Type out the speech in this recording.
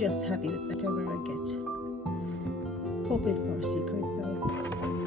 just happy with whatever I get. Hoping for a secret though.